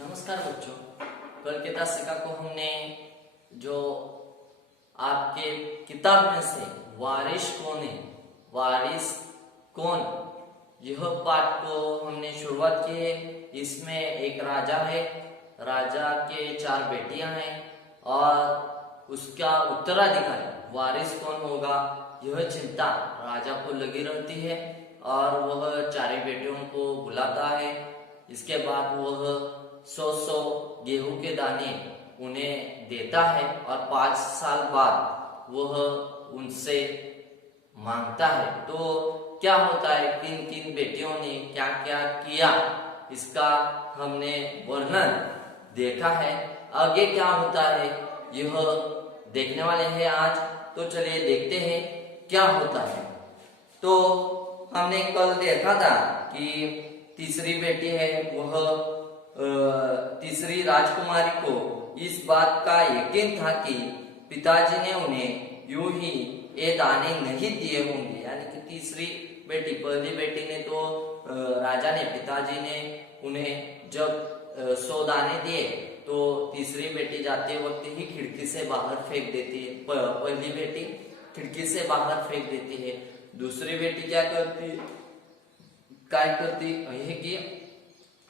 नमस्कार बच्चों। कल के तासिका को हमने जो आपके किताब में से वारिस कौन है, वारिस कौन, यह पाठ को हमने शुरुआत की है। इसमें एक राजा है, राजा के 4 बेटियां हैं और उसका उत्तराधिकारी वारिस कौन होगा, यह चिंता राजा को लगी रहती है और वह 4 बेटियों को बुलाता है। इसके बाद वह 100 गेहूं के दाने उन्हें देता है और 5 साल बाद वह उनसे मांगता है। तो क्या होता है, 3 बेटियों ने क्या क्या किया, इसका हमने वर्णन देखा है। आगे क्या होता है यह देखने वाले हैं आज। तो चलिए देखते हैं क्या होता है। तो हमने कल देखा था कि तीसरी बेटी है, वह तीसरी राजकुमारी को इस बात का यकीन था कि पिताजी ने उन्हें यूं ही ये दाने नहीं दिए होंगे। यानी कि तीसरी बेटी, पहली बेटी ने तो राजा ने, पिताजी ने उन्हें जब 100 दाने दिए तो तीसरी बेटी जाते वक्त ही खिड़की से बाहर फेंक देती है। पहली बेटी खिड़की से बाहर फेंक देती है। दूसरी बेटी क्या करती है कि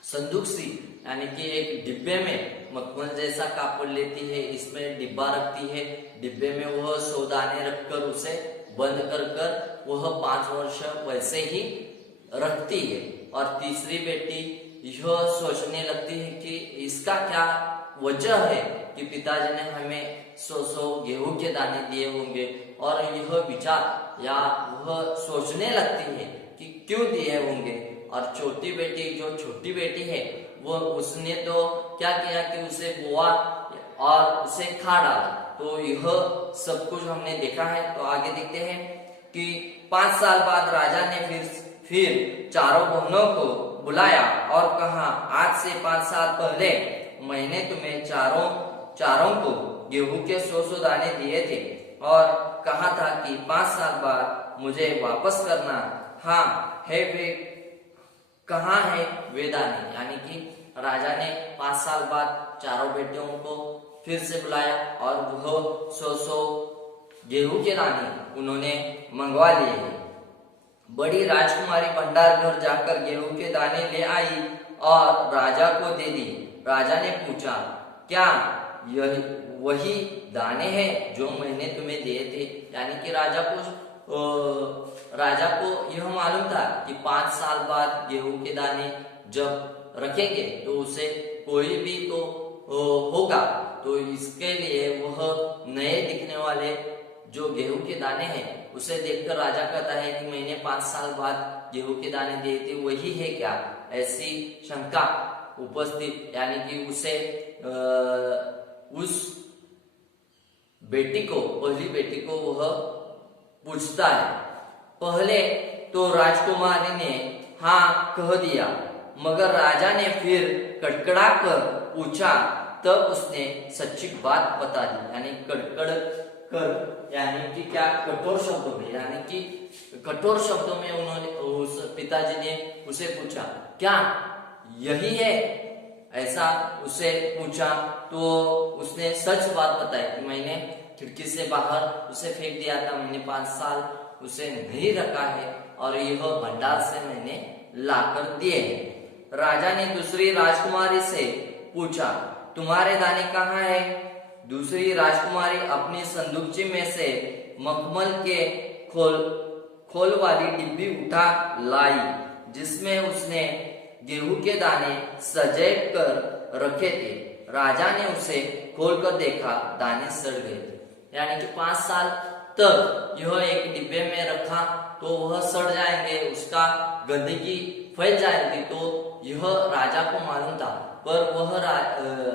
संदूक सी, यानी कि एक डिब्बे में मखमल जैसा कापड़ लेती है, इसमें डिब्बा रखती है। डिब्बे में वह 100 दाने रखकर उसे बंद कर कर वह 5 वर्ष वैसे ही रखती है। और तीसरी बेटी यह सोचने लगती है कि इसका क्या वजह है कि पिताजी ने हमें 100 गेहूं के दाने दिए होंगे, और यह विचार या वह सोचने लगती है कि क्यों दिए होंगे। और चौथी बेटी, जो छोटी बेटी है, वो उसने तो क्या किया कि उसे बोआ और उसे खा डाला। तो यह सब कुछ हमने देखा है। तो आगे देखते हैं कि 5 साल बाद राजा ने फिर चारों बहनों को बुलाया और कहा, आज से 5 साल पहले मैंने तुम्हें चारों को गेहूं के 100 दाने दिए थे और कहा था कि 5 साल बाद मुझे वापस करना। हाँ है वे, कहाँ है वे दाने। यानी कि राजा ने 5 साल बाद चारों बेटियों को फिर से बुलाया और वह 100 गेहूं के दाने उन्होंने मंगवा लिए हैं। बड़ी राजकुमारी भंडार घर जाकर गेहूं के दाने ले आई और राजा को दे दी। राजा ने पूछा, क्या यह वही दाने हैं जो मैंने तुम्हें दिए थे? यानी कि राजा को यह मालूम था कि 5 साल बाद गेहूं के दाने जब रखेंगे तो उसे कोई भी तो होगा। तो इसके लिए वह नए दिखने वाले जो गेहूं के दाने हैं उसे देखकर राजा कहता है कि मैंने 5 साल बाद गेहूं के दाने दिए थे, वही है क्या? ऐसी शंका उपस्थित, यानी कि उसे उस बेटी को, पहली बेटी को वह पूछता है। पहले तो राजकुमारी ने हाँ कह दिया, मगर राजा ने फिर कड़कड़ा कर पूछा, तब उसने सच्ची बात बता दी। यानी कड़कड़ कर, यानी कि क्या, कठोर शब्दों में, यानी कि कठोर शब्दों में उन्होंने, उस पिताजी ने उसे पूछा, क्या यही है? ऐसा उसे पूछा तो उसने सच बात बताई कि मैंने खिड़की से बाहर उसे फेंक दिया था, मैंने 5 साल उसे नहीं रखा है और यह भंडार से मैंने लाकर दिए हैं। राजा ने दूसरी राजकुमारी से पूछा, तुम्हारे दाने कहाँ है? दूसरी राजकुमारी अपनी संदूकची में से मखमल के खोल वाली डिब्बी उठा लाई, जिसमें उसने गेहूं के दाने सजा कर रखे थे। राजा ने उसे खोलकर देखा, दाने सड़ गए थे। यानी कि 5 साल तक यह एक डिब्बे में रखा तो वह सड़ जाएंगे, उसका गंदगी फैल जाएगी। तो यह राजा को मालूम था, पर वह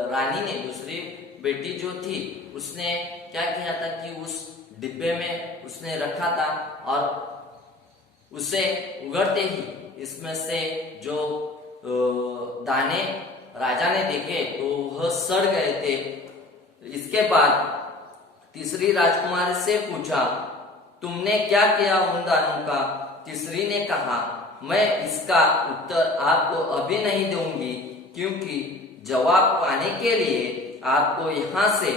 रानी ने, दूसरी बेटी जो थी, उसने क्या किया था कि उस डिब्बे में उसने रखा था और उसे उगड़ते ही इसमें से जो दाने राजा ने देखे तो वह सड़ गए थे। इसके बाद तीसरी राजकुमारी से पूछा, तुमने क्या किया उन दानों का? तीसरी ने कहा, मैं इसका उत्तर आपको अभी नहीं दूंगी, क्योंकि जवाब पाने के लिए आपको यहाँ से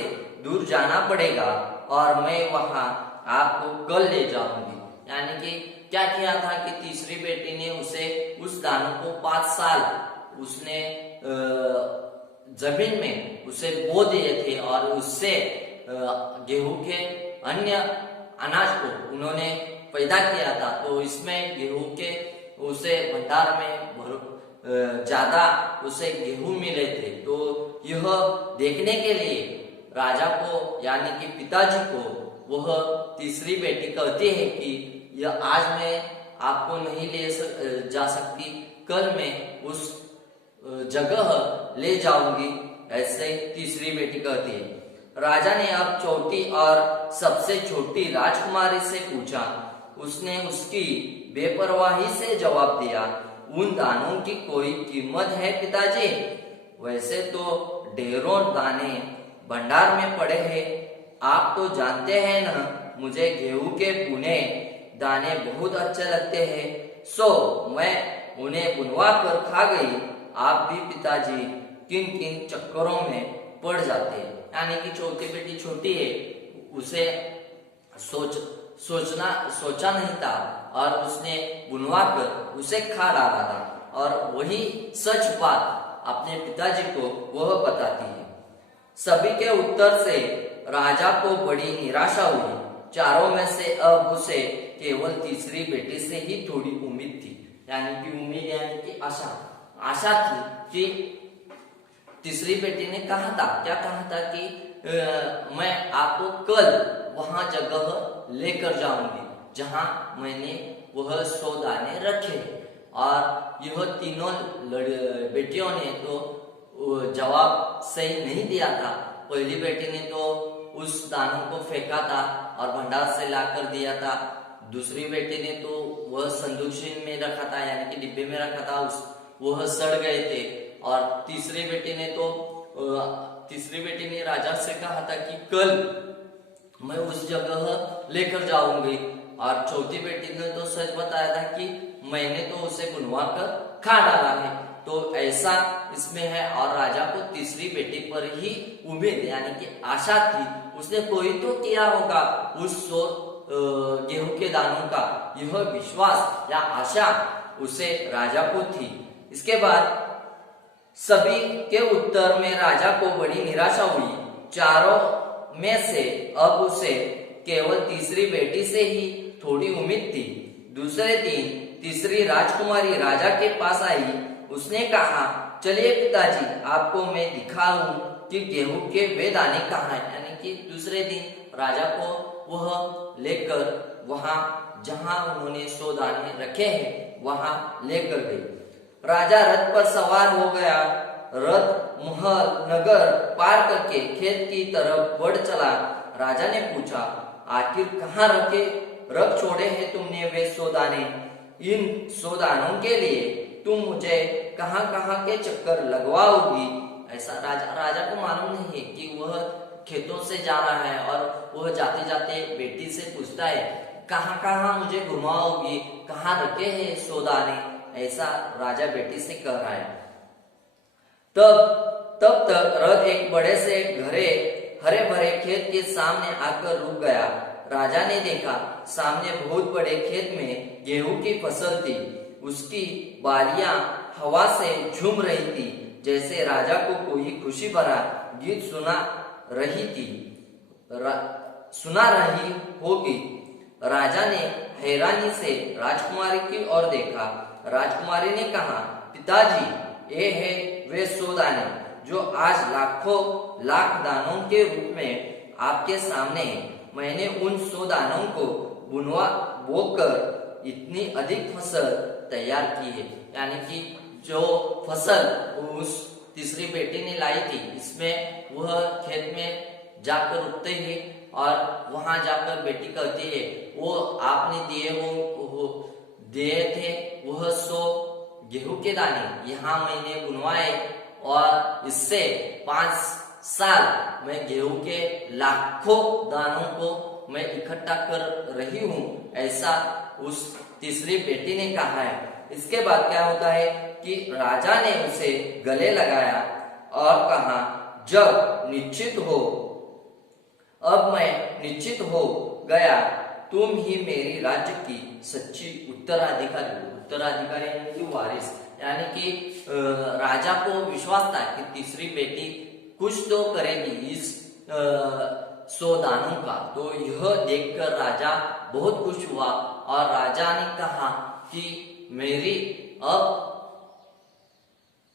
दूर जाना पड़ेगा और मैं वहां आपको कल ले जाऊंगी। यानी कि क्या किया था कि तीसरी बेटी ने उसे उस दानव को 5 साल उसने जमीन में उसे बो दिए थे और उससे गेहूं के अन्य अनाज को उन्होंने पैदा किया था। तो इसमें गेहूं के उसे भंडार में ज्यादा उसे गेहूं मिले थे। तो यह देखने के लिए राजा को यानी कि पिताजी को वह तीसरी बेटी कहती है कि यह आज मैं आपको नहीं ले जा सकती, कल मैं उस जगह ले जाऊंगी, ऐसे तीसरी बेटी कहती है। राजा ने अब चौथी और सबसे छोटी राजकुमारी से पूछा। उसने उसकी बेपरवाही से जवाब दिया, उन दानों की कोई कीमत है पिताजी? वैसे तो ढेरों दाने भंडार में पड़े हैं, आप तो जानते हैं ना, मुझे गेहूं के बुने दाने बहुत अच्छे लगते हैं, सो मैं उन्हें बुनवा कर खा गई। आप भी पिताजी किन किन चक्करों में पड़ जाते हैं। यानी कि चौथी बेटी छोटी है, उसे सोचा नहीं था और उसने बुनवा कर उसे खा डाला था और वही सच बात अपने पिताजी को वह बताती है। सभी के उत्तर से राजा को बड़ी निराशा हुई। चारों में से अब उसे केवल तीसरी बेटी से ही थोड़ी उम्मीद थी। यानी कि उम्मीद यानी कि आशा थी कि तीसरी बेटी ने कहा था, क्या कहा था कि मैं आपको कल वहां जगह लेकर जाऊंगी जहां मैंने वह 100 दाने रखे। और यह तीनों बेटियों ने तो जवाब सही नहीं दिया था। पहली बेटी ने तो उस दानों को फेंका था और भंडार से लाकर दिया था। दूसरी बेटी ने तो वह संदूक में रखा था, यानी कि डिब्बे में रखा था, वह सड़ गए थे। और तीसरी बेटी ने राजा से कहा था कि कल मैं उस जगह लेकर जाऊंगी। और चौथी बेटी ने तो सच बताया था कि मैंने तो उसे बुनवा कर खा डाला है। तो ऐसा इसमें है। और राजा को तीसरी बेटी पर ही उम्मीद यानी कि आशा थी, उसने कोई तो किया होगा उस 100 गेहूं के दानों का, यह विश्वास या आशा उसे राजा को थी। इसके बाद सभी के उत्तर में राजा को बड़ी निराशा हुई। चारों में से अब उसे केवल तीसरी बेटी से ही थोड़ी उम्मीद थी। दूसरे दिन तीसरी राजकुमारी राजा के पास आई। उसने कहा, चलिए पिताजी, आपको मैं दिखाऊं कि गेहूं के वे दाने कहाँ हैं। यानी कि दूसरे दिन राजा को वह लेकर वहां जहां उन्होंने 100 दाने रखे हैं वहां लेकर गई। राजा रथ पर सवार हो गया। रथ महल नगर पार करके खेत की तरफ बढ़ चला। राजा ने पूछा, आखिर कहाँ रख छोड़े हैं तुमने वे 100 दाने? इन 100 दानों के लिए तुम मुझे कहाँ कहाँ के चक्कर लगवाओगी? ऐसा राजा को मालूम नहीं है कि वह खेतों से जा रहा है और वह जाते जाते बेटी से पूछता है, कहाँ कहाँ मुझे घुमाओगी, कहाँ रखे हैं 100 दाने? ऐसा राजा बेटी से कह रहा है। तब तक रथ एक बड़े से हरे भरे खेत के सामने आकर रुक गया। राजा ने देखा सामने बहुत बड़े खेत में गेहूं की फसल थी। उसकी बालियां हवा से झूम रही थी, जैसे राजा को कोई खुशी भरा गीत सुना रही होगी। राजा ने हैरानी से राजकुमारी की ओर देखा। राजकुमारी ने कहा, पिताजी, ये है वे 100 दाने जो आज लाखों लाख दानों के रूप में आपके सामने है। मैंने उन 100 दानों को बोकर इतनी अधिक फसल तैयार की है। यानी कि जो फसल उस तीसरी बेटी ने लाई थी, इसमें वह खेत में जाकर रुकते ही और वहां जाकर बेटी कहती है, वो आपने दिए थे वह 100 गेहूं के दाने यहाँ मैंने बुनवाए और इससे 5 साल मैं गेहूं के लाखों दानों को मैं इकट्ठा कर रही हूँ, ऐसा उस तीसरी बेटी ने कहा है। इसके बाद क्या होता है कि राजा ने उसे गले लगाया। और कहा, जब निश्चित हो, अब मैं निश्चित हो गया तुम ही मेरी राज्य की सच्ची उत्तराधिकारी हो। उत्तराधिकारी यानी कि वारिस, यानी कि राजा को विश्वास था कि तीसरी बेटी कुछ तो करेगी इस 100 दानों का। तो यह देखकर राजा बहुत खुश हुआ और राजा ने कहा कि मेरी अब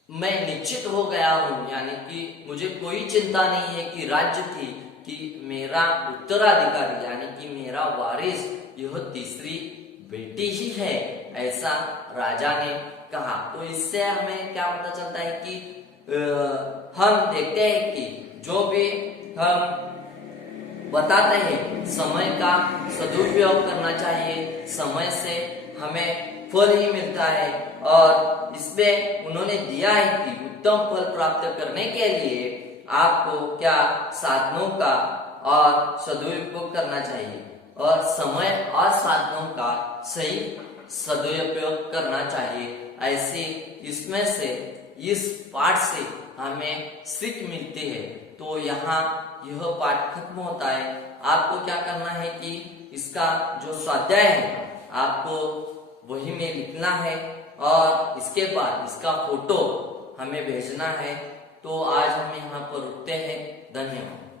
मैं निश्चित हो गया हूं, यानी कि मुझे कोई चिंता नहीं है कि राज्य की कि मेरा उत्तराधिकारी यानी कि मेरा वारिस यह तीसरी बेटी ही है, ऐसा राजा ने कहा। तो इससे हमें क्या पता चलता है कि हम देखते हैं कि जो भी हम बताते हैं समय का सदुपयोग करना चाहिए, समय से हमें फल ही मिलता है। और इसमें उन्होंने दिया है कि उत्तम फल प्राप्त करने के लिए आपको क्या साधनों का और सदुपयोग करना चाहिए और समय और साधनों का सही सदुपयोग करना चाहिए। ऐसे इसमें से इस पाठ से हमें सीख मिलती है। तो यहाँ यह पाठ खत्म होता है। आपको क्या करना है कि इसका जो स्वाध्याय है आपको वही में लिखना है और इसके बाद इसका फोटो हमें भेजना है। तो आज हम यहाँ पर रुकते हैं। धन्यवाद।